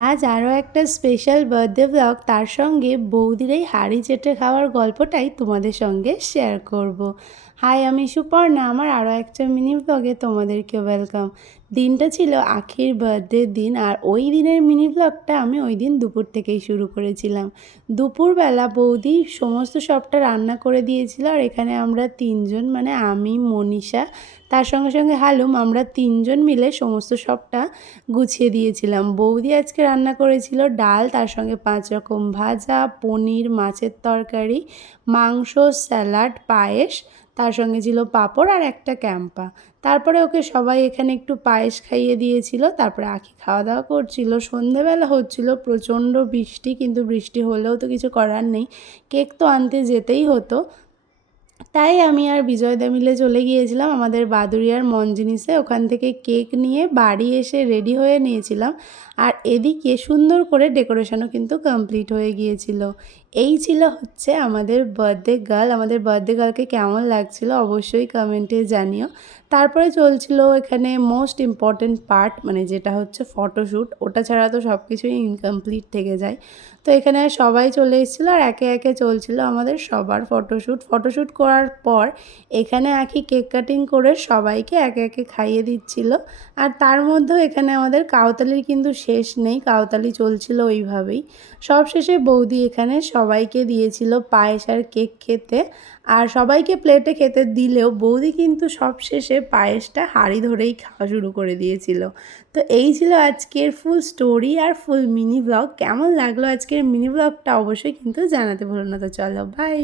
আজ আরও একটা স্পেশাল বার্থডে ব্লগ, তার সঙ্গে বৌদির এই হাঁড়ি চেটে খাওয়ার গল্পটাই তোমাদের সঙ্গে শেয়ার করব। হাই, আমি সুপর্ণা। আমার আরও একটা মিনি ব্লগে তোমাদেরকে ওয়েলকাম। দিনটা ছিল আখির বার্থডের দিন, আর ওই দিনের মিনি ব্লগটা আমি ওই দিন দুপুর থেকেই শুরু করেছিলাম। দুপুরবেলা বৌদি সমস্ত সবটা রান্না করে দিয়েছিল, আর এখানে আমরা তিনজন, মানে আমি, মনীষা, তার সঙ্গে সঙ্গে হালুম, আমরা তিনজন মিলে সমস্ত সবটা গুছিয়ে দিয়েছিলাম। বৌদি আজকে রান্না করেছিল ডাল, তার সঙ্গে 5 রকম ভাজা, পনির, মাছের তরকারি, মাংস, স্যালাড, পায়েস, তার সঙ্গে ছিল পাঁপড় আর একটা ক্যাম্পা। তারপরে ওকে সবাই এখানে একটু পায়েস খাইয়ে দিয়েছিল। তারপরে আখি খাওয়া দাওয়া করছিল। সন্ধেবেলা হচ্ছিল প্রচণ্ড বৃষ্টি, কিন্তু বৃষ্টি হলেও তো কিছু করার নেই, কেক তো আনতে যেতেই হতো। তাই আমি আর বিজয়দা মিলে চলে গিয়েছিলাম আমাদের বাদুড়িয়ার মনজিনিসে। ওখান থেকে কেক নিয়ে বাড়ি এসে রেডি হয়ে নিয়েছিলাম, আর এদিকে সুন্দর করে ডেকোরেশনও কিন্তু কমপ্লিট হয়ে গিয়েছিল। এই ছিল হচ্ছে আমাদের বার্থডে গার্ল। আমাদের বার্থডে গার্লকে কেমন লাগছিল অবশ্যই কমেন্টে জানিও। তারপরে চলছিল এখানে মোস্ট ইম্পর্ট্যান্ট পার্ট, মানে যেটা হচ্ছে ফটোশ্যুট। ওটা ছাড়া তো সব কিছুই ইনকমপ্লিট থেকে যায়। তো এখানে সবাই চলে এসেছিলো, আর একে একে চলছিল আমাদের সবার ফটোশ্যুট করার পর এখানে আখি কেক কাটিং করে সবাইকে একে একে খাইয়ে দিচ্ছিল। আর তার মধ্যেও এখানে আমাদের কাউতালির কিন্তু শেষ নেই, কাউতালি চলছিল ওইভাবেই। সব শেষে বৌদি এখানে সবাইকে দিয়েছিল পায়েস আর কেক খেতে, আর সবাইকে প্লেটে খেতে দিলেও বৌদি কিন্তু সব শেষে পায়েসটা হাঁড়ি ধরেই খাওয়া শুরু করে দিয়েছিল। তো এই ছিল আজকের ফুল স্টোরি আর ফুল মিনি ব্লগ। কেমন লাগলো আজকের মিনি ব্লগটা অবশ্যই কিন্তু জানাতে ভুলো না। তো চলো, বাই।